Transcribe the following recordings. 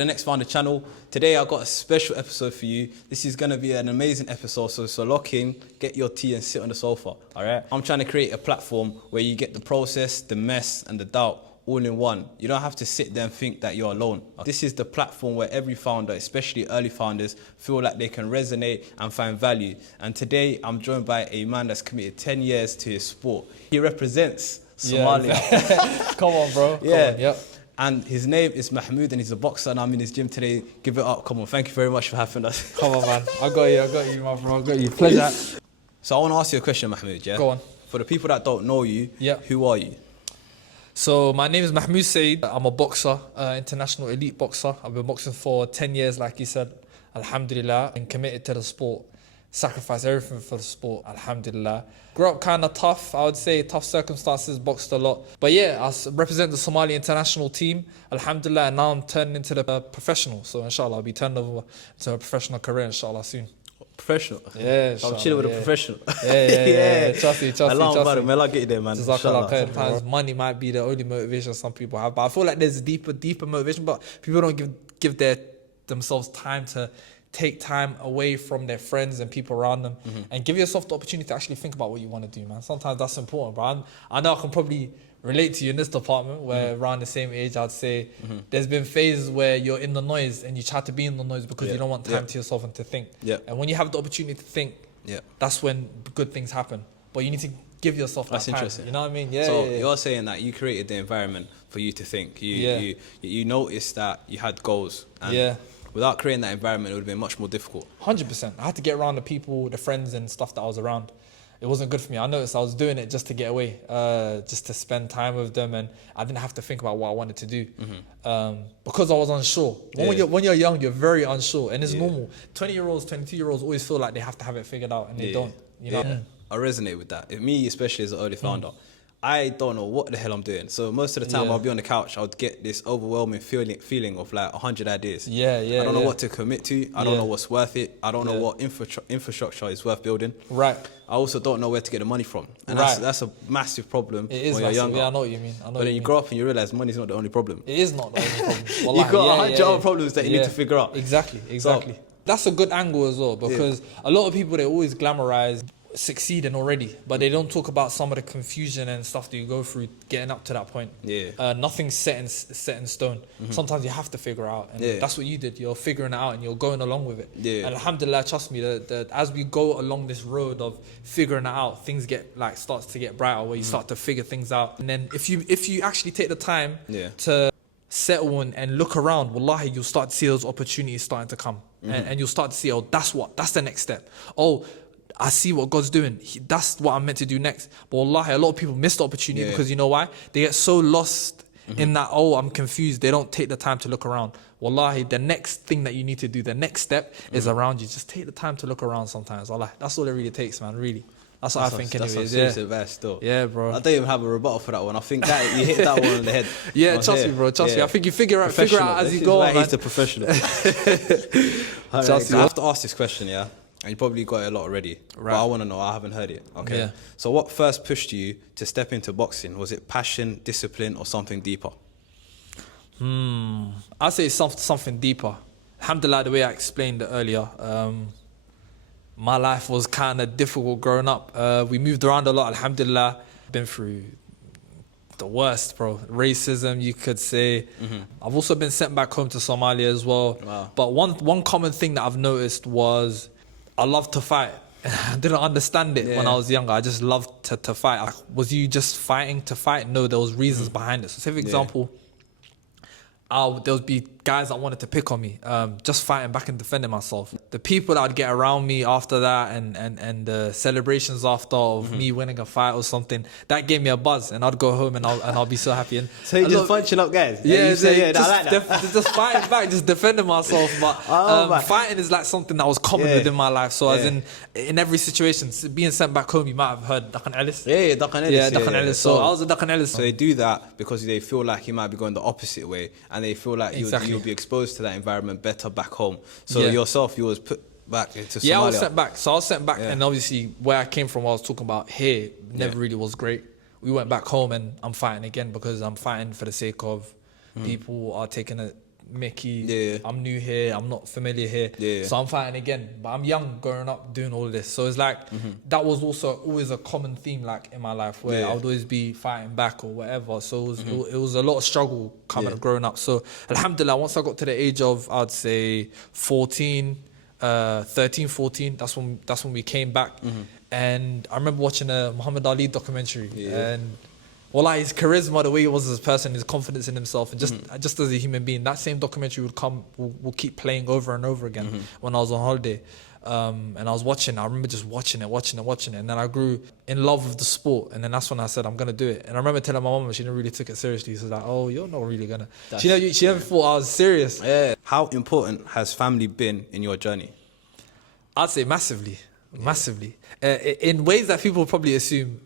the Next Founder channel. Today I've got a special episode for you. This is going to be an amazing episode, so lock in, get your tea and sit on the sofa, all right? I'm trying to create a platform where you get the process, the mess and the doubt all in one. You don't have to sit there and think that you're alone. This is the platform where every founder, especially early founders, feel like they can resonate and find value. And today I'm joined by a man that's committed 10 years to his sport. He represents Somalia. Yeah. Come on, bro. Come on, yep. And his name is Mahmoud and he's a boxer and I'm in his gym today. Give it up. Come on. Thank you very much for having us. Come on, man. I got you, my bro. I got you. Pleasure. So I want to ask you a question, Mahmoud, yeah? Go on. For the people that don't know you, who are you? So my name is Mahmoud Saeed. I'm a boxer, international elite boxer. I've been boxing for 10 years, like you said. Alhamdulillah. And committed to the sport. Sacrificed everything for the sport. Alhamdulillah. Grew up kind of tough, I would say. Tough circumstances, boxed a lot. But yeah, I represent the Somali international team. Alhamdulillah. And now I'm turning into the professional. So inshallah, I'll be turned over to a professional career, inshallah, soon. Professional? Yeah, I'm chilling with a professional. Yeah. Trust me. I'll get you there, man. Sometimes money might be the only motivation some people have, but I feel like there's a deeper motivation, but people don't give themselves time to take time away from their friends and people around them and give yourself the opportunity to actually think about what you want to do, man. Sometimes that's important, bro. I know I can probably relate to you in this department where around the same age, I'd say there's been phases where you're in the noise and you try to be in the noise because you don't want time to yourself and to think. And when you have the opportunity to think, that's when good things happen. But you need to give yourself that time. Interesting. You know what I mean? You're saying that you created the environment for you to think. You noticed that you had goals. And without creating that environment, it would have been much more difficult. 100%. I had to get around the people, the friends and stuff that I was around. It wasn't good for me. I noticed I was doing it just to get away, just to spend time with them, and I didn't have to think about what I wanted to do because I was unsure. When you're young, you're very unsure, and it's normal. 20-year-olds, 22-year-olds always feel like they have to have it figured out, and they don't. You know? I resonate with that. Me, especially as an early founder, I don't know what the hell I'm doing. So most of the time I'll be on the couch, I would get this overwhelming feeling of like 100 ideas. I don't know what to commit to. I don't know what's worth it. I don't know what infrastructure is worth building. Right. I also don't know where to get the money from. And that's a massive problem when you're younger. Yeah, I know what you mean. But then you grow up and you realize money's not the only problem. It is not the only problem. You've got 100 other problems that you need to figure out. Exactly. So, that's a good angle as well because a lot of people, they always glamorize succeeding already, but they don't talk about some of the confusion and stuff that you go through getting up to that point. Nothing's set in stone. Sometimes you have to figure out, and that's what you did. You're figuring it out and you're going along with it. And alhamdulillah, trust me, that as we go along this road of figuring it out, things starts to get brighter, where you start to figure things out. And then if you actually take the time to settle and look around, wallahi, you'll start to see those opportunities starting to come, and you'll start to see, oh, that's the next step. Oh, I see what God's doing. That's what I'm meant to do next. But wallahi, a lot of people miss the opportunity because you know why? They get so lost in that, oh, I'm confused. They don't take the time to look around. Wallahi, the next thing that you need to do, the next step is around you. Just take the time to look around sometimes. Wallahi, that's all it really takes, man, really. That's what I think anyways. That's serious advice still. Yeah, bro. I don't even have a rebuttal for that one. I think that you hit that one on the head. Trust me, bro. Trust me. I think you figure out as you go, man. He's the professional. I have to ask this question, and you probably got it a lot already, but I want to know, I haven't heard it. Okay. So what first pushed you to step into boxing? Was it passion, discipline, or something deeper? I'd say something deeper. Alhamdulillah, the way I explained it earlier, my life was kind of difficult growing up. We moved around a lot, alhamdulillah. Been through the worst, bro. Racism, you could say. I've also been sent back home to Somalia as well. Wow. But one common thing that I've noticed was I love to fight. I didn't understand it when I was younger. I just loved to fight. Like, was you just fighting to fight? No, there was reasons behind it. So say, for example, there would be guys that wanted to pick on me, just fighting back and defending myself. The people that I'd get around me after that and the celebrations after of me winning a fight or something, that gave me a buzz, and I'd go home and I'll be so happy. And so you're just punching up guys? Just fighting back, just defending myself. But fighting is like something that was common within my life. So as in every situation, being sent back home, you might have heard Dakan Ellis. Dakan Ellis. Dakan Ellis. So I was a Dakan Ellis. So they do that because they feel like you might be going the opposite way, and they feel like you'll be exposed to that environment better back home. So yourself, you was put back into Somalia. I was sent back. So I was sent back, and obviously where I came from, what I was talking about here, never really was great. We went back home, and I'm fighting again because I'm fighting for the sake of people are taking Mickey, I'm new here, I'm not familiar here, so I'm fighting again. But I'm young, growing up, doing all of this. So it's like that was also always a common theme, like in my life, where I would always be fighting back or whatever. So it was a lot of struggle coming growing up. So alhamdulillah, once I got to the age of, I'd say 13, 14, that's when we came back. And I remember watching a Muhammad Ali documentary, and wallah, his charisma, the way he was as a person, his confidence in himself, and just as a human being, that same documentary will keep playing over and over again when I was on holiday. And I was watching, I remember just watching it. And then I grew in love with the sport. And then that's when I said, I'm going to do it. And I remember telling my mum, she didn't really took it seriously. She was like, oh, you're not really going to. She never thought I was serious. Yeah. How important has family been in your journey? I'd say massively. In ways that people probably assume,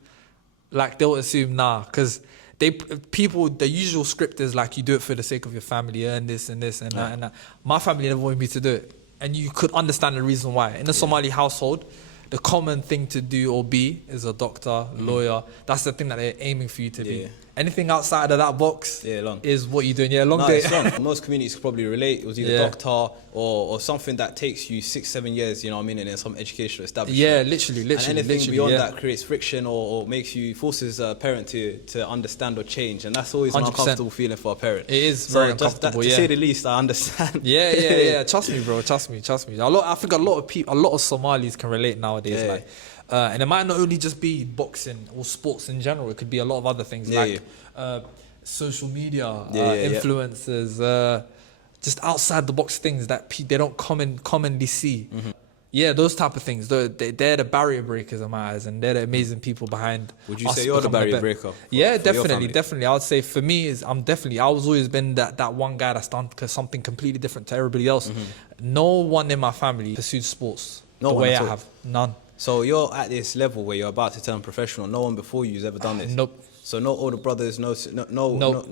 like they'll assume because the usual script is like you do it for the sake of your family and this and that and that. My family never wanted me to do it, and you could understand the reason why. In a Somali household, the common thing to do or be is a doctor, lawyer. That's the thing that they're aiming for you to be. Anything outside of that box is what you're doing. Long day. It's long. Most communities could probably relate. It was either doctor or something that takes you 6-7 years, you know what I mean, and then some educational establishment. Yeah, literally. And anything beyond that creates friction or forces a parent to understand or change, and that's always 100%. An uncomfortable feeling for a parent. It is very uncomfortable. To say the least, I understand. Yeah. Trust me, bro. Trust me. I think a lot of Somalis can relate nowadays. And it might not only just be boxing or sports in general. It could be a lot of other things social media, influencers, just outside the box things that they don't commonly see. Yeah, those type of things. They're the barrier breakers in my eyes, and they're the amazing people behind. Would you say you're the barrier breaker? Yeah, definitely. I would say for me, I was always been that one guy that's done something completely different to everybody else. No one in my family pursued sports the way I have. None. So you're at this level where you're about to turn professional. No one before you has ever done this. Nope. So no older brothers, no.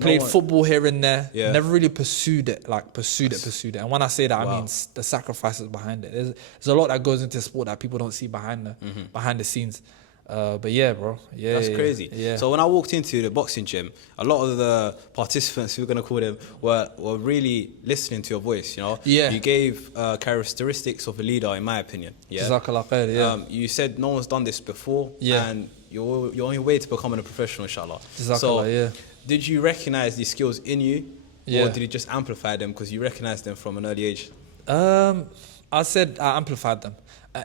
Played football here and there. Yeah. Never really pursued it. Pursued it. And when I say that, I mean the sacrifices behind it. There's a lot that goes into sport that people don't see behind the scenes. But yeah, bro. Yeah, that's crazy. Yeah. So when I walked into the boxing gym, a lot of the participants, we're gonna call them, were really listening to your voice. You know. Yeah. You gave characteristics of a leader, in my opinion. Yeah. Jazakallah khair. Yeah. You said no one's done this before. Yeah. And you're on your way to becoming a professional, inshallah. So, did you recognize these skills in you, or did you just amplify them because you recognized them from an early age? I said I amplified them.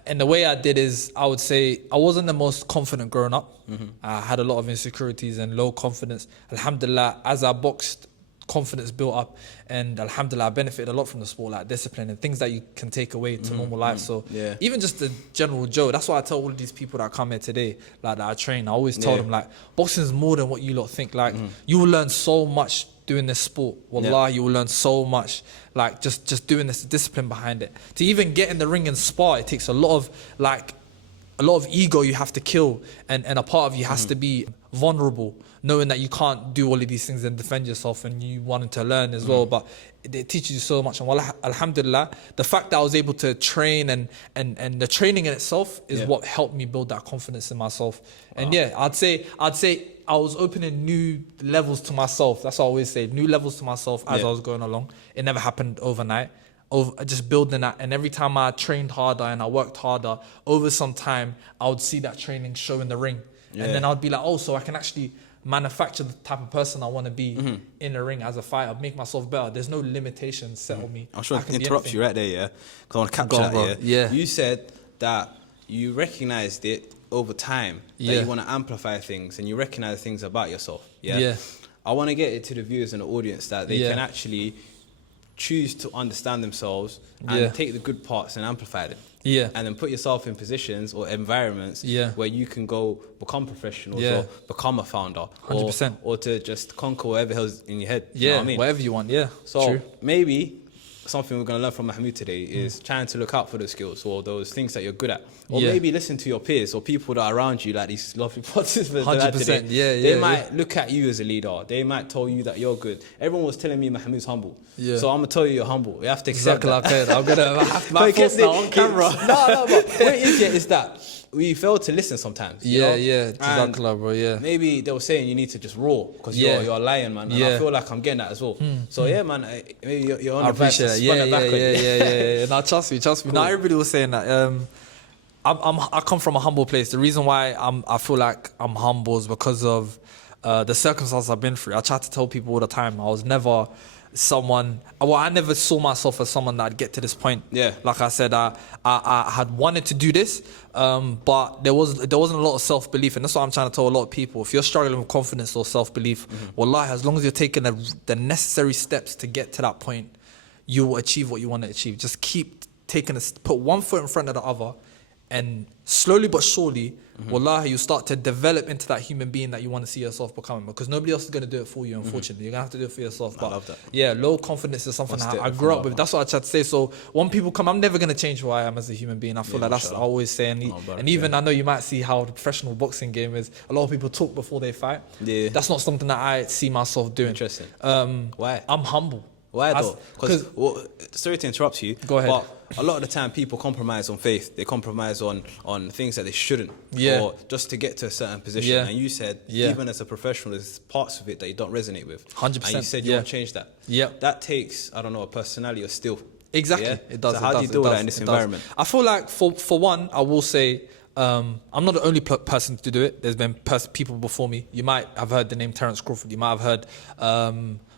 And the way I did is, I would say I wasn't the most confident growing up. I had a lot of insecurities and low confidence. Alhamdulillah, as I boxed, confidence built up, and alhamdulillah, I benefited a lot from the sport, like discipline and things that you can take away to normal life. So even just the general Joe, that's why I tell all of these people that come here today, like that I train, I always tell them, like, boxing is more than what you lot think. Like, you will learn so much doing this sport. Wallah, you will learn so much, like just doing this, discipline behind it. To even get in the ring and spar, it takes a lot of ego you have to kill, and a part of you has to be vulnerable, knowing that you can't do all of these things and defend yourself, and you wanted to learn as well. But it teaches you so much. And wallah, alhamdulillah, the fact that I was able to train and the training in itself is what helped me build that confidence in myself. And I'd say I was opening new levels to myself. That's what I always say, new levels to myself as I was going along. It never happened overnight. Just building that, and every time I trained harder and I worked harder, over some time I would see that training show in the ring, and then I'd be like, oh, so I can actually manufacture the type of person I want to be in the ring as a fighter, make myself better. There's no limitations set on me. I'm sure I can interrupt you right there, because I want to capture that. Yeah. You said that you recognized it over time, that you want to amplify things, and you recognize things about yourself. I want to get it to the viewers and the audience that they can actually choose to understand themselves and take the good parts and amplify them. And then put yourself in positions or environments where you can go become professionals or become a founder 100%. Or to just conquer whatever hell's in your head. You know what I mean? Whatever you want. So maybe something we're going to learn from Mahmoud today is trying to look out for those skills or those things that you're good at. Or maybe listen to your peers or people that are around you, like these lovely participants. 100%. They might look at you as a leader. They might tell you that you're good. Everyone was telling me Mahmoud's humble. So I'm going to tell you you're humble. You have to accept that. I'm going to have my thoughts now on camera. But what it is, is that we fail to listen sometimes. You Yeah, know? yeah. And Jazakallah, bro. Yeah. maybe they were saying you need to just roar because Yeah. you're a lion, man. And Yeah. I feel like I'm getting that as well. So yeah, man, maybe you're on I the back. appreciate that. Yeah. Now trust me. Cool. Now everybody was saying that. I come from a humble place. The reason why I feel like I'm humble is because of the circumstances I've been through. I try to tell people all the time. I was never someone. Well, I never saw myself as someone that'd get to this point. Yeah. Like I said, I had wanted to do this, but there wasn't a lot of self-belief, and that's what I'm trying to tell a lot of people. If you're struggling with confidence or self-belief, wallahi, as long as you're taking the necessary steps to get to that point, you will achieve what you want to achieve. Just keep put one foot in front of the other, and slowly but surely, wallahi, you start to develop into that human being that you want to see yourself becoming, because nobody else is going to do it for you, unfortunately. You're going to have to do it for yourself. But I love that. yeah, low confidence is something that I grew up with. That's what I tried to say. So when people come, I'm never going to change who I am as a human being. I feel like that's what I always say. And even I know you might see how the professional boxing game is. A lot of people talk before they fight. Yeah. That's not something that I see myself doing. Interesting. Why? I'm humble. Why though? Because sorry to interrupt you. Go ahead. But a lot of the time, people compromise on faith. They compromise on things that they shouldn't. Yeah. Or just to get to a certain position. Yeah. And you said, even as a professional, there's parts of it that you don't resonate with. 100%. And you said you won't change that. Yeah. That takes, I don't know, a personality or skill. Exactly. Yeah? It does. So how do you deal with that in this environment? I feel like for one, I will say I'm not the only person to do it. There's been people before me. You might have heard the name Terence Crawford. You might have heard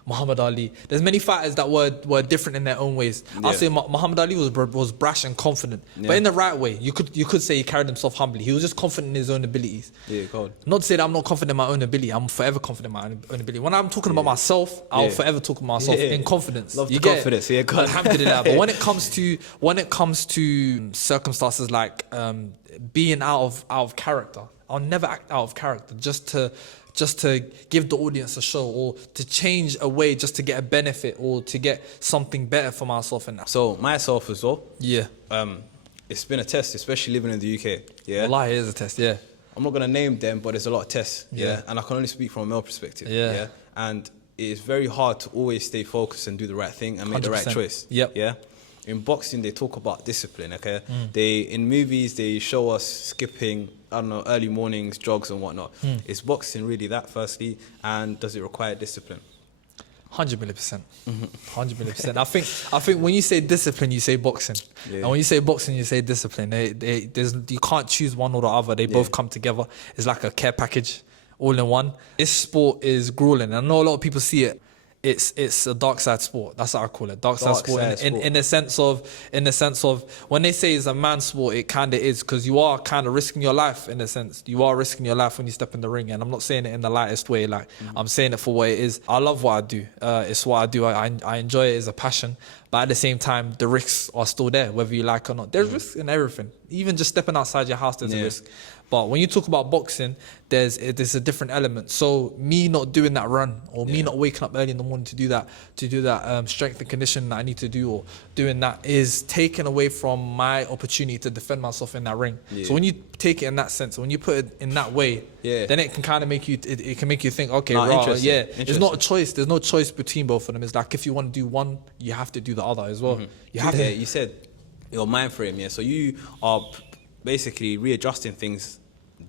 Muhammad Ali. There's many fighters that were different in their own ways. I'll say Muhammad Ali was brash and confident, but in the right way. You could say he carried himself humbly. He was just confident in his own abilities. Yeah, God. Not to say that I'm not confident in my own ability. I'm forever confident in my own ability. When I'm talking about myself, I'll forever talk about myself in confidence. Love the confidence. Yeah, God. Alhamdulillah. But when it comes to circumstances like being out of character, I'll never act out of character just to give the audience a show, or to change a way just to get a benefit or to get something better for myself. And so myself as well. Yeah. It's been a test, especially living in the UK. Yeah. Wallahi, it is a test. Yeah. I'm not gonna name them, but there's a lot of tests. Yeah. And I can only speak from a male perspective. Yeah. And it is very hard to always stay focused and do the right thing and make the right choice. Yep. Yeah. In boxing, they talk about discipline. Okay. In movies they show us skipping, I don't know, early mornings, jogs and whatnot. Is boxing really that, firstly? And does it require discipline? 100 million%. 100 million%. I think when you say discipline, you say boxing. Yeah. And when you say boxing, you say discipline. You can't choose one or the other. They both come together. It's like a care package, all in one. This sport is grueling. I know a lot of people see it. It's a dark side sport. That's what I call it. Dark side sport. In the sense of when they say it's a man's sport, it kind of is, because you are kind of risking your life. In a sense, you are risking your life when you step in the ring. And I'm not saying it in the lightest way. Like I'm saying it for what it is. I love what I do. It's what I do. I enjoy it as a passion. But at the same time, the risks are still there, whether you like or not. There's risks in everything. Even just stepping outside your house, there's a risk. But when you talk about boxing, there's a different element. So me not doing that run, or me not waking up early in the morning to do that strength and conditioning that I need to do, or doing that, is taken away from my opportunity to defend myself in that ring. So when you take it in that sense, when you put it in that way, then it can kind of make you, it can make you think, okay, there's not a choice. There's no choice between both of them. It's like if you want to do one, you have to do the other as well. You have to. You said your mind frame, so you are basically readjusting things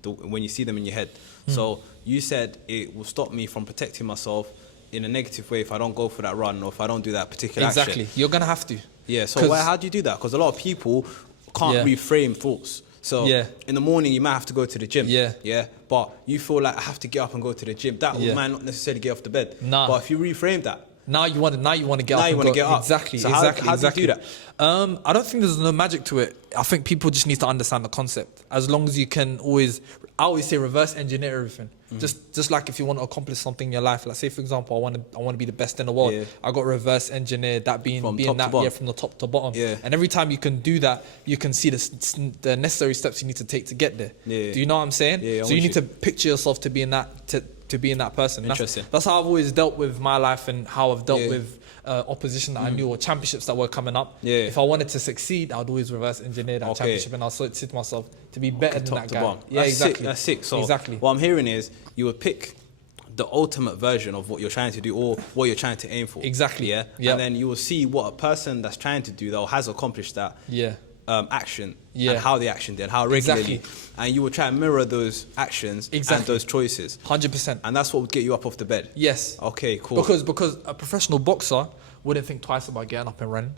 when you see them in your head. So you said it will stop me from protecting myself in a negative way if I don't go for that run, or if I don't do that particular action. Exactly. You're going to have to. Yeah, so how do you do that? Because a lot of people can't reframe thoughts. So in the morning you might have to go to the gym. Yeah. But you feel like I have to get up and go to the gym. That might not necessarily get off the bed. But if you reframe that, Now you want to get up. Now you want to get up. Exactly. So how do you do that? I don't think there's no magic to it. I think people just need to understand the concept. As long as you can I always say reverse engineer everything. Just like if you want to accomplish something in your life, like say for example, I want to be the best in the world. I got reverse engineered that from the top to bottom. And every time you can do that, you can see the necessary steps you need to take to get there. Do you know what I'm saying? So you need to picture yourself to be in that to being that person. Interesting. That's how I've always dealt with my life, and how I've dealt with opposition that I knew, or championships that were coming up. If I wanted to succeed, I'd always reverse engineer that championship, and I'll say to myself to be better than that guy. That's sick. So what I'm hearing is you would pick the ultimate version of what you're trying to do, or what you're trying to aim for. Exactly. And then you will see what a person that's trying to do that, or has accomplished that, action Yeah. and how they actioned it and how regularly. Exactly. And you will try and mirror those actions and those choices. 100%. And that's what would get you up off the bed. Yes. Okay, cool. Because a professional boxer wouldn't think twice about getting up and running.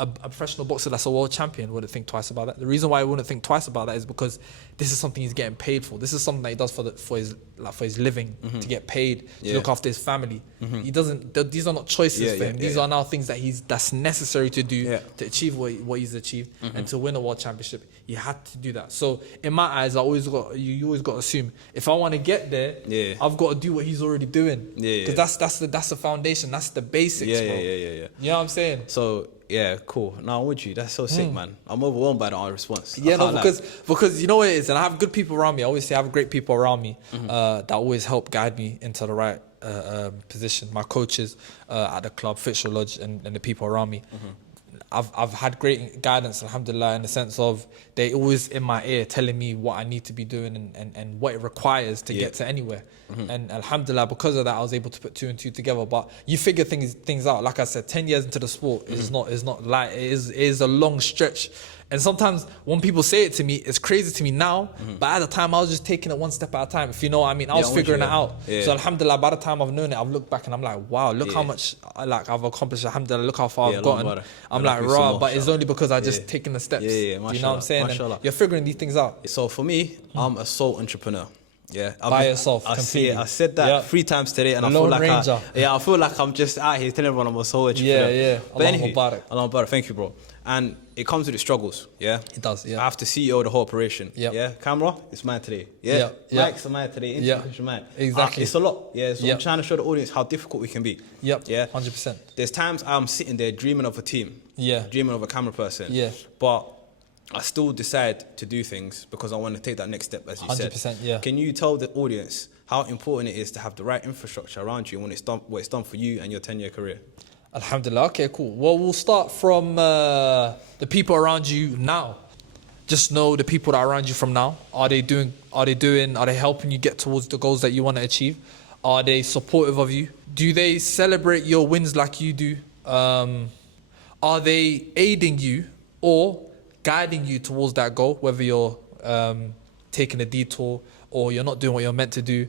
A professional boxer that's a world champion wouldn't think twice about that. The reason why he wouldn't think twice about that is because this is something he's getting paid for. This is something that he does for his living, to get paid, to look after his family. He doesn't. These are not choices for him. These are now things that's necessary to do to achieve what he's achieved and to win a world championship. He had to do that. So in my eyes, you always got to assume if I want to get there, I've got to do what he's already doing. Because that's the foundation. That's the basics, bro. You know what I'm saying? So. Yeah, cool. No, I'm with you. That's so sick, man. I'm overwhelmed by that response. Yeah, no, because you know what it is, and I have good people around me. I always say I have great people around me that always help guide me into the right position. My coaches at the club, Fisher Lodge, and the people around me. I've had great guidance, alhamdulillah, in the sense of they always in my ear telling me what I need to be doing and what it requires to get to anywhere. And alhamdulillah, because of that, I was able to put 2 and 2 together. But you figure things out. Like I said, 10 years into the sport is not light. It is a long stretch. And sometimes when people say it to me, it's crazy to me now. But at the time, I was just taking it one step at a time. If you know what I mean, I was figuring it out. So alhamdulillah, by the time I've known it, I've looked back and I'm like, wow, look how much I've accomplished. Alhamdulillah, look how far I've gotten. I'm like, raw, but it's only because I just taken the steps. Do you know what I'm saying? And you're figuring these things out. So for me, I'm a sole entrepreneur. Yeah, by yourself. I see it. I said that 3 times today, and I feel like I feel like I'm just out here telling everyone I'm a sole entrepreneur. Yeah. But anyway, Allah Mubarak. Thank you, bro. And it comes with its struggles. Yeah, it does. Yeah, I have to CEO the whole operation. Yeah, camera, it's mine today. Yeah, mics are mine today. Internet, mine. Exactly. It's a lot. Yeah, so I'm trying to show the audience how difficult we can be. Yeah, 100%. There's times I'm sitting there dreaming of a team. Dreaming of a camera person. But I still decide to do things because I want to take that next step, as you said. 100%, yeah. Can you tell the audience how important it is to have the right infrastructure around you when it's done, what it's done for you and your 10-year career? Alhamdulillah. Okay, cool. Well, we'll start from the people around you now. Just know the people that are around you from now. Are they helping you get towards the goals that you want to achieve? Are they supportive of you? Do they celebrate your wins like you do? Are they aiding you or guiding you towards that goal, whether you're taking a detour or you're not doing what you're meant to do?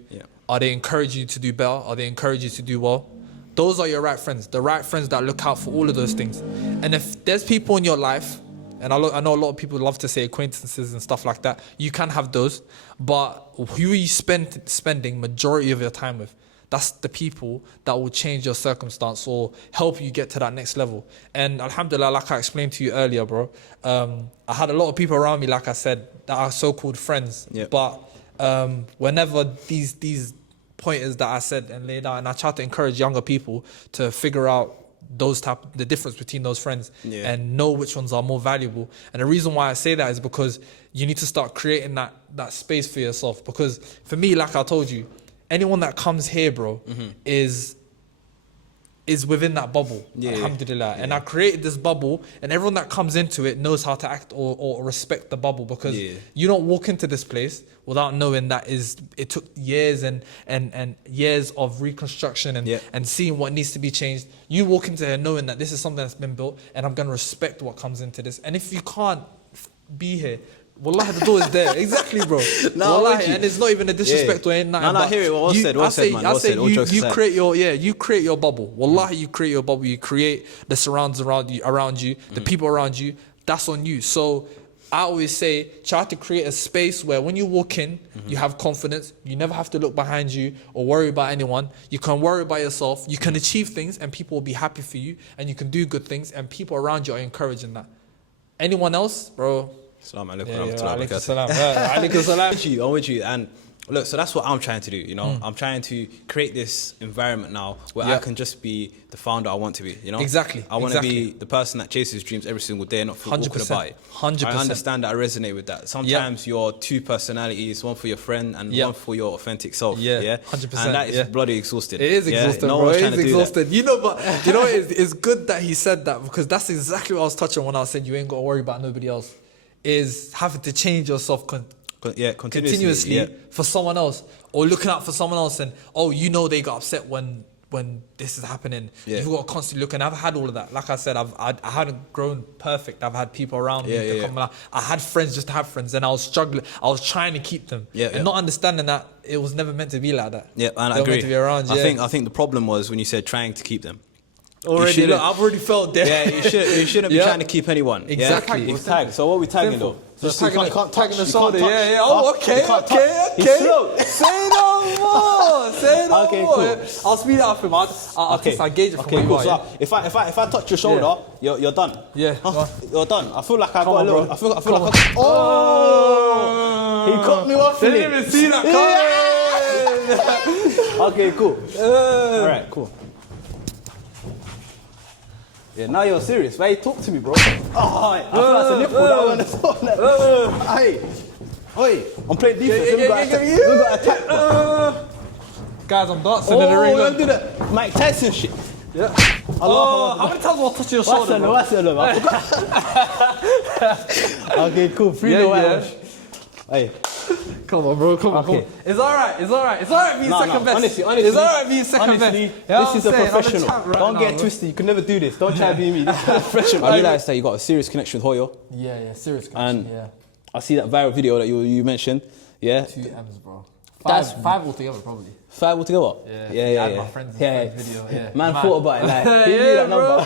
Are they encouraging you to do better? Are they encouraging you to do well? Those are your right friends, the right friends that look out for all of those things. And if there's people in your life, and I know a lot of people love to say acquaintances and stuff like that, you can have those, but who are you spending majority of your time with? That's the people that will change your circumstance or help you get to that next level. And alhamdulillah, like I explained to you earlier, bro, I had a lot of people around me, like I said, that are so-called friends. But whenever these pointers that I said and laid out, and I try to encourage younger people to figure out the difference between those friends and know which ones are more valuable. And the reason why I say that is because you need to start creating that space for yourself. Because for me, like I told you, anyone that comes here, bro, is within that bubble, alhamdulillah. And I created this bubble, and everyone that comes into it knows how to act or respect the bubble, because you don't walk into this place without knowing that it took years and years of reconstruction and seeing what needs to be changed. You walk into here knowing that this is something that's been built, and I'm going to respect what comes into this. And if you can't be here, wallahi, the door is there. Exactly, bro. Wallahi, and it's not even a disrespect or anything. No, I hear it. Well said, man. Well said. You create your bubble. Wallahi, you create your bubble. You create the surrounds around you, the people around you. That's on you. So I always say, try to create a space where when you walk in, you have confidence. You never have to look behind you or worry about anyone. You can worry about yourself. You can achieve things, and people will be happy for you, and you can do good things, and people around you are encouraging that. Anyone else, bro? Assalamu alaikum wa rahmatullahi. I'm with you. And look, so that's what I'm trying to do, you know. I'm trying to create this environment now where I can just be the founder I want to be, you know. Exactly. I want to be the person that chases dreams every single day and not feel awkward about it. 100%. I understand that. I resonate with that. Sometimes you're 2 personalities, one for your friend and one for your authentic self. 100%. And that is bloody exhausted. It is exhausted, no bro. one's It trying is to do exhausted. that. You know, but you know, it's good that he said that, because that's exactly what I was touching when I said you ain't got to worry about nobody else. Is having to change yourself continuously for someone else, or looking out for someone else, and you know they got upset when when this is happening. You've got to constantly look, and I've had all of that. Like I said, I hadn't grown perfect. I've had people around me to come along. I had friends just to have friends, and I was struggling. I was trying to keep them, and not understanding that it was never meant to be like that. Yeah, and I agree. Meant to be around. I think the problem was when you said trying to keep them. Already, look, I've already felt there. Yeah, you shouldn't be trying to keep anyone. Exactly. Yeah? It's tagged. So what are we tagging though? Just tagging the you shoulder. can't Yeah. touch. Oh, okay. He's slow. Say no more. Say no more. Cool. I'll speed it up for him. I'll gauge it from where you are. So if I touch your shoulder, you're done. Yeah. You're done. I feel like I got on, a little. bro. I feel like. Oh! He cut me off. Didn't even see that coming. Okay, cool. All right, cool. Yeah, now you're serious. Why you talk to me, bro? Oh, I feel like it's a nipple that I want to talk. Hey, I'm playing defense. We got to attack, bro. Guys, I'm dancing in the ring. Oh, do that Mike Tyson shit. Yeah. How many times will I touch your shoulder? What's your name? Okay, cool. Free the whitewash. Hey. Come on, bro. Come on. It's alright being second best. Honestly, it's alright being second best. This is a professional. Don't get twisted. You can never do this. Don't try to be me. This is a professional. I realised that you got a serious connection with Hoyo. Yeah, serious connection. And I see that viral video that you mentioned. Yeah. 2 M's, bro. Five altogether, probably. 5 altogether. Yeah. I had my friends video. Yeah. Man thought about it. Like, he knew that number.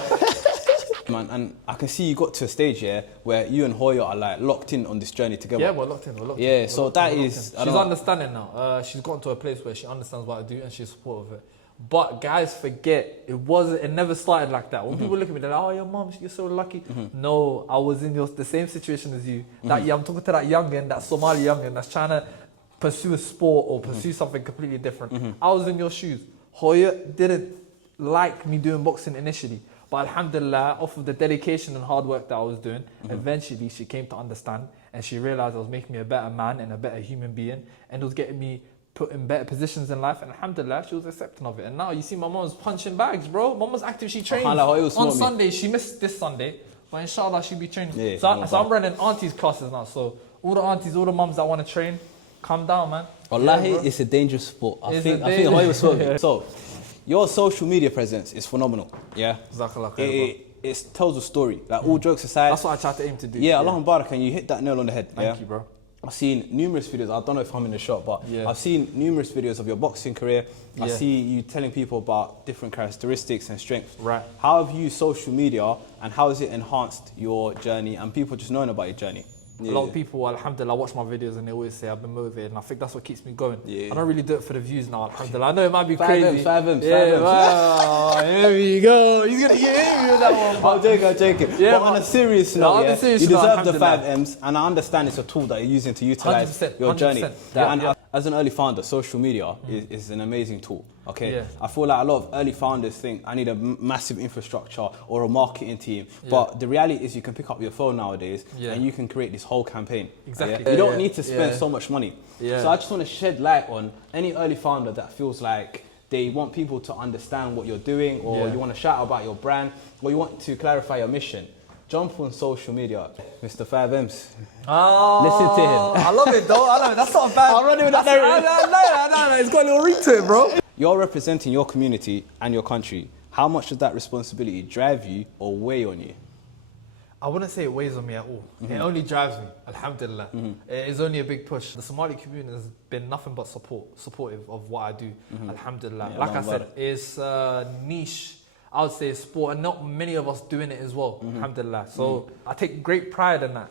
Man, and I can see you got to a stage where you and Hoyo are like locked in on this journey together. Yeah, we're locked in. Yeah, so that is. She's understanding now. She's gotten to a place where she understands what I do and she's supportive of it. But guys, forget it never started like that. When people look at me, they're like, "Oh, your mom, you're so lucky." No, I was in the same situation as you. I'm talking to that youngin, that Somali youngin that's trying to pursue a sport or pursue something completely different. I was in your shoes. Hoya didn't like me doing boxing initially. But alhamdulillah, off of the dedication and hard work that I was doing, eventually she came to understand and she realized I was making me a better man and a better human being and it was getting me put in better positions in life. And alhamdulillah, she was accepting of it. And now you see my mom's punching bags, bro. Mama's active. She trains on Sunday. She missed this Sunday, but inshallah she'll be training. Yeah, so I'm running aunties classes now. So all the aunties, all the mums that want to train, come down, man. Wallahi, it's a dangerous sport. I think Hoyo was swerving. So your social media presence is phenomenal. Yeah. It tells a story. Like all jokes aside. That's what I try to aim to do. Yeah, Allah Mubarak, and you hit that nail on the head. Thank you, bro. I've seen numerous videos. I don't know if I'm in the shot, but I've seen numerous videos of your boxing career. I see you telling people about different characteristics and strengths. Right. How have you used social media and how has it enhanced your journey and people just knowing about your journey? A lot of people, alhamdulillah, watch my videos and they always say I've been motivated, and I think that's what keeps me going. I don't really do it for the views now, alhamdulillah. I know it might be crazy. 5 M's. Wow, here we go. He's going to get me with that one. I'm joking. Yeah, but on a serious note, you deserve the 5 M's, and I understand it's a tool that you're using to utilize 100%, your journey. 100%. And as an early founder, social media is an amazing tool. Okay, I feel like a lot of early founders think I need a massive infrastructure or a marketing team, but the reality is you can pick up your phone nowadays and you can create this whole campaign. Exactly. You don't need to spend so much money. So I just want to shed light on any early founder that feels like they want people to understand what you're doing, or you want to shout about your brand, or you want to clarify your mission. Jump on social media, Mr. 5 M's. Oh, listen to him. I love it though. I love it. That's not bad. I'll run it with that narrative. No. It's got a little ring to it, bro. You're representing your community and your country. How much does that responsibility drive you or weigh on you? I wouldn't say it weighs on me at all. It only drives me, alhamdulillah. It is only a big push. The Somali community has been nothing but supportive of what I do, alhamdulillah. Yeah, like I said, it's niche. I would say sport, and not many of us doing it as well, alhamdulillah. So I take great pride in that.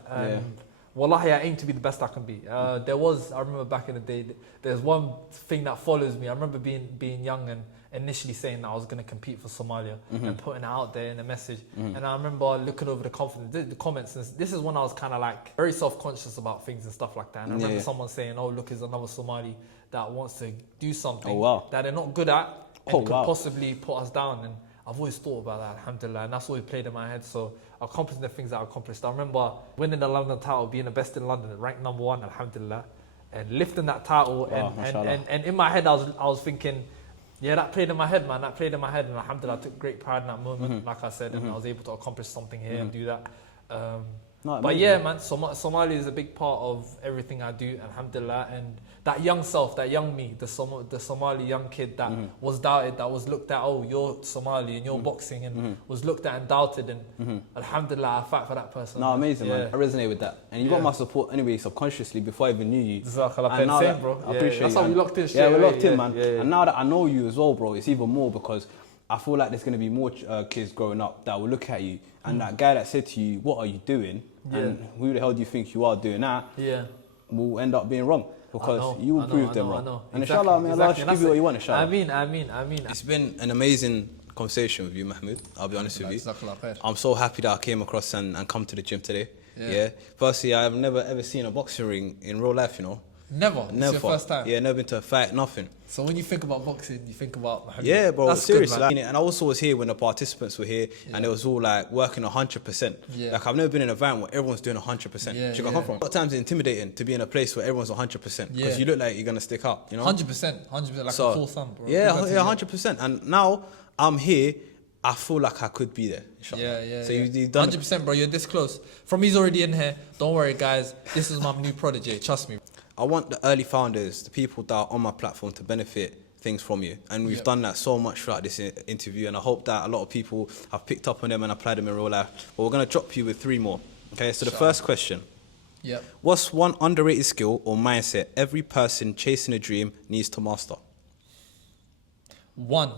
Wallahi, I aim to be the best I can be. I remember back in the day, there's one thing that follows me. I remember being young and initially saying that I was going to compete for Somalia and putting it out there in a message. And I remember looking over the comments, and this is when I was kind of like very self-conscious about things and stuff like that. And I remember someone saying, "Oh, look, there's another Somali that wants to do something that they're not good at and could possibly put us down." And I've always thought about that, alhamdulillah, and that's always played in my head. So accomplishing the things that I accomplished. I remember winning the London title, being the best in London, ranked #1, alhamdulillah, and lifting that title. And in my head, I was thinking, that played in my head, man. That played in my head, and alhamdulillah, I took great pride in that moment, like I said, and I was able to accomplish something here and do that. No, But yeah, man, Somali is a big part of everything I do, alhamdulillah. And that young self, that young me, the Somali young kid that was doubted, that was looked at, oh, you're Somali and you're boxing, and was looked at and doubted, and alhamdulillah, I fight for that person. No, amazing, man. I resonate with that. And you got my support anyway, subconsciously, before I even knew you. And now that, bro. I appreciate that's you, how we locked in. Yeah, we're locked in, man. And now that I know you as well, bro, it's even more, because I feel like there's going to be more kids growing up that will look at you, and that guy that said to you, what are you doing? And who the hell do you think you are doing that? Will end up being wrong, because you will prove them wrong. And inshallah, may Allah give you what you want, inshallah. I mean. It's been an amazing conversation with you, Mahmoud. I'll be honest with you. I'm so happy that I came across and come to the gym today. Yeah. Firstly, I've never ever seen a boxing ring in real life, you know. Never. It's your first time. Yeah, never been to a fight, nothing. So when you think about boxing, you think about Muhammad. Yeah, bro, that's seriously. Good, and I also was here when the participants were here, and it was all like working 100%. Like, I've never been in a van where everyone's doing 100%. Yeah, come from. A lot of times it's intimidating to be in a place where everyone's 100%, because you look like you're gonna stick out, you know. 100%, like a full sun, bro. Yeah, 100%. And now I'm here, I feel like I could be there. Yeah. So you've done 100%, bro. You're this close. From he's already in here. Don't worry, guys. This is my new protege. Trust me. I want the early founders, the people that are on my platform, to benefit things from you. And we've done that so much throughout this interview. And I hope that a lot of people have picked up on them and applied them in real life. But we're going to drop you with 3 more. Okay, so the first question. What's one underrated skill or mindset every person chasing a dream needs to master? One.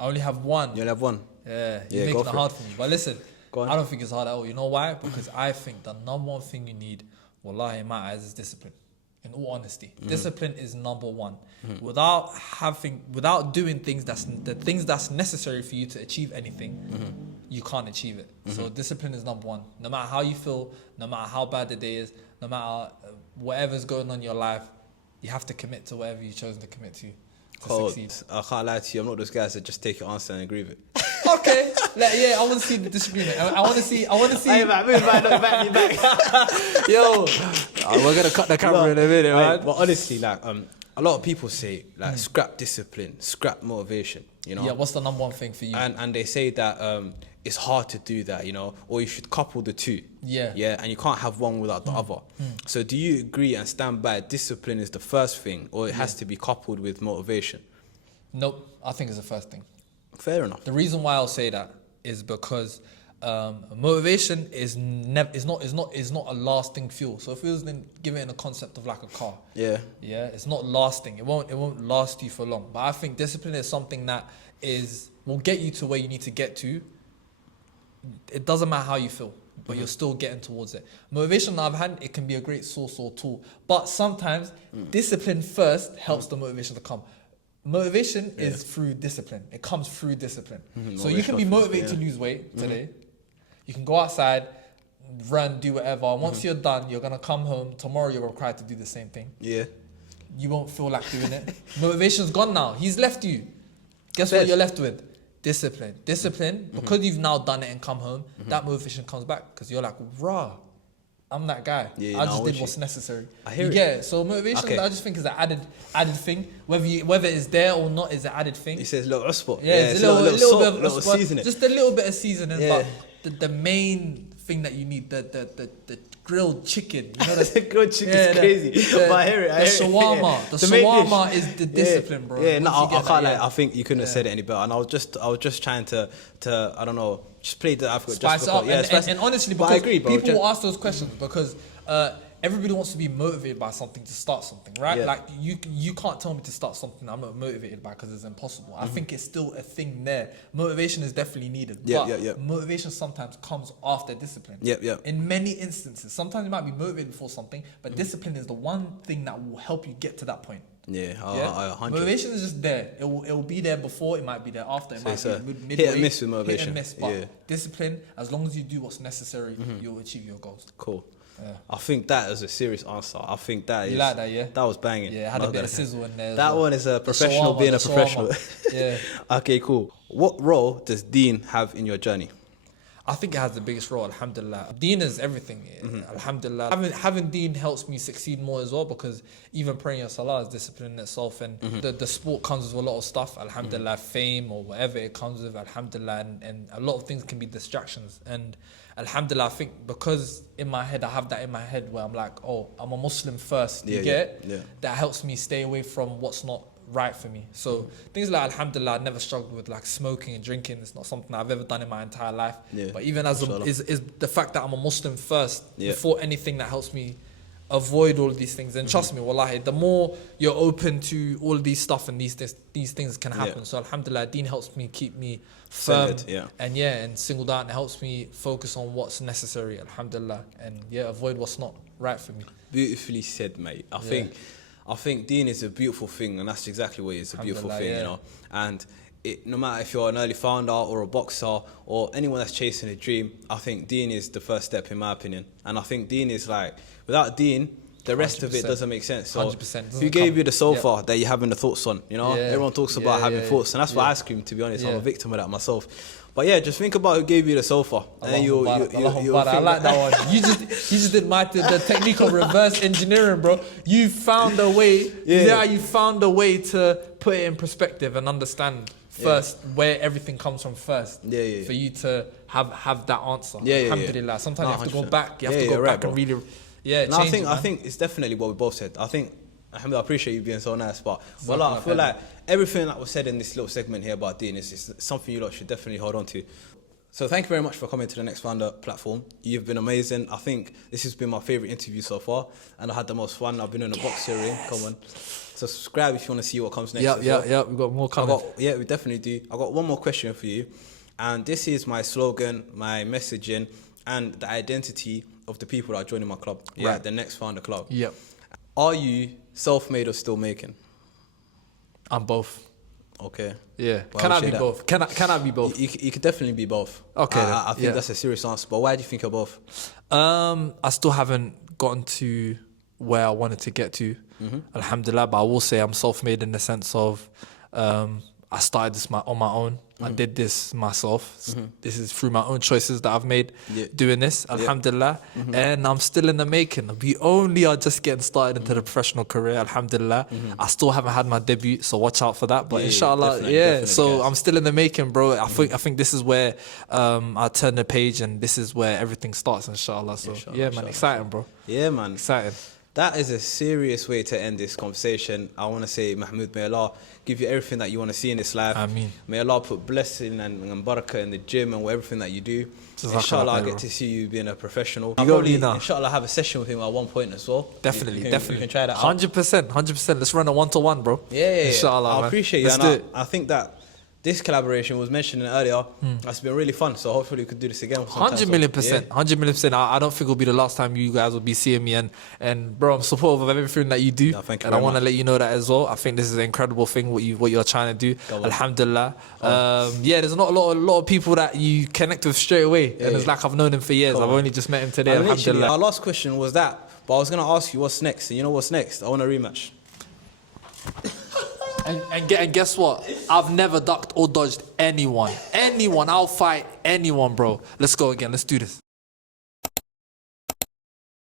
I only have one. You only have one? Yeah, you're making it hard for me. But listen, I don't think it's hard at all. You know why? Because I think the number one thing you need, wallahi, in my eyes, is discipline. In all honesty, discipline is number one. Without doing things that's necessary for you to achieve anything, you can't achieve it. So discipline is number one. No matter how you feel, no matter how bad the day is, no matter whatever's going on in your life, you have to commit to whatever you've chosen to commit to succeed. I can't lie to you. I'm not those guys that just take your answer and agree with it. Okay, I want to see the disagreement. I want to see. Hey, man, move back, not back me back. Yo, we're gonna cut the camera in a minute, man. But honestly, like, a lot of people say, like, scrap discipline, scrap motivation. You know. Yeah. What's the number one thing for you? And they say that it's hard to do that, you know, or you should couple the two. Yeah. And you can't have one without the other. So do you agree and stand by discipline is the first thing, or it has to be coupled with motivation? Nope. I think it's the first thing. Fair enough. The reason why I'll say that is because motivation is not a lasting fuel. So if we was then give it in a concept of like a car, it's not lasting. It won't last you for long. But I think discipline is something that will get you to where you need to get to. It doesn't matter how you feel, but you're still getting towards it. Motivation, on the other hand, it can be a great source or tool, but sometimes discipline first helps the motivation to come. Motivation is through discipline. It comes through discipline. So you can be motivated to lose weight today. You can go outside, run, do whatever. Once you're done, you're going to come home. Tomorrow, you're required to do the same thing. Yeah. You won't feel like doing it. Motivation's gone now. He's left you. Guess what you're left with? Discipline. Discipline, because you've now done it and come home, that motivation comes back because you're like, rah, I'm that guy. I just did what's necessary. I hear it. Yeah, so motivation, I just think is an added thing. Whether it's there or not is an added thing. He says little uspo. Yeah, it's a little bit of seasoning. Just a little bit of seasoning, but the main thing that you need, the grilled chicken. You know, the grilled chicken is crazy. But I hear it. The shawarma. The shawarma is the discipline, bro. Yeah, no, I can't lie. I think you couldn't have said it any better. And I was just trying to I don't know, just play the Africa. Spice up. And honestly, because I agree, bro, people will ask those questions because everybody wants to be motivated by something to start something, right? Like you can't tell me to start something I'm not motivated by because it's impossible. I think it's still a thing there. Motivation is definitely needed. But motivation sometimes comes after discipline. In many instances, sometimes you might be motivated for something, but discipline is the one thing that will help you get to that point. Motivation is just there. It will be there before. It might be there after. It might be midway. Hit and miss with motivation. Hit and miss, but discipline, as long as you do what's necessary, you'll achieve your goals. Cool. Yeah. I think that is a serious answer. I think that you like that, yeah? That was banging. Yeah, it had a bit of sizzle in there. That one is a professional being a professional. Yeah. Okay, cool. What role does Dean have in your journey? I think it has the biggest role, alhamdulillah. Deen is everything, alhamdulillah. Having deen helps me succeed more as well, because even praying your salah is discipline in itself, and the sport comes with a lot of stuff, alhamdulillah, fame or whatever it comes with, alhamdulillah, and a lot of things can be distractions. And alhamdulillah, I think because in my head, I have that in my head where I'm like, oh, I'm a Muslim first, you get it? That helps me stay away from what's not right for me. So things like alhamdulillah, I never struggled with like smoking and drinking. It's not something I've ever done in my entire life. But even as is the fact that I'm a Muslim first before anything, that helps me avoid all of these things. And trust me, wallahi, the more you're open to all these stuff and these things can happen. So alhamdulillah, deen helps me keep me firm and singled out, and it helps me focus on what's necessary, alhamdulillah, and avoid what's not right for me. Beautifully said, mate. I think deen is a beautiful thing, and that's exactly what it is, a beautiful thing, you know. And no matter if you're an early founder or a boxer or anyone that's chasing a dream, I think deen is the first step, in my opinion. And I think deen is like, without deen, the rest of it doesn't make sense. So 100%. who gave you the sofa that you're having the thoughts on? You know, everyone talks about having thoughts, and that's why ice cream, to be honest, I'm a victim of that myself. But yeah, just think about who gave you the sofa. And you'll I like that one. You just did the technique of reverse engineering, bro. You found a way. You found a way to put it in perspective and understand first where everything comes from first. For you to have that answer. Alhamdulillah. Sometimes you have to go back. You have to go back and really I think it's definitely what we both said. I appreciate you being so nice, but I feel like everything that was said in this little segment here about deen is something you lot should definitely hold on to. So thank you very much for coming to the Next Founder platform. You've been amazing. I think this has been my favourite interview so far, and I had the most fun. I've been in a boxing ring. Come on. So subscribe if you want to see what comes next. We've got more coming. We definitely do. I got one more question for you, and this is my slogan, my messaging, and the identity of the people that are joining my club, the Next Founder Club. Are you self-made or still making? I'm both. Okay. Yeah. Can I be both? Can I be both? You could definitely be both. Okay. I think that's a serious answer. But why do you think you're both? I still haven't gotten to where I wanted to get to. Alhamdulillah. But I will say I'm self-made in the sense of I started this on my own. I did this myself. This is through my own choices that I've made doing this, alhamdulillah. And I'm still in the making. We only are just getting started into the professional career, alhamdulillah. I still haven't had my debut, so watch out for that. But inshallah, definitely, I'm still in the making, bro. I think this is where I turn the page, and this is where everything starts, inshallah. So man, exciting, bro. Yeah, man. Exciting. That is a serious way to end this conversation. I want to say, Mahmoud, may Allah give you everything that you want to see in this life. Ameen. May Allah put blessing and barakah in the gym and everything that you do. Inshallah, I get to see you being a professional. Inshallah, have a session with him at one point as well. Definitely. You can try that 100%. Let's run a 1-to-1, bro. Inshallah, I appreciate you. And I think that this collaboration was mentioned earlier. It's been really fun, so hopefully we could do this again. 100 million percent. I don't think it'll be the last time you guys will be seeing me. And bro, I'm supportive of everything that you do. Thank you and I want to let you know that as well. I think this is an incredible thing what you're trying to do. Alhamdulillah. There's not a lot of people that you connect with straight away. And it's like I've known him for years. I've only just met him today. Alhamdulillah. Our last question was that, but I was gonna ask you what's next. And you know what's next? I want a rematch. And guess what? I've never ducked or dodged anyone. I'll fight anyone, bro. Let's go again. Let's do this.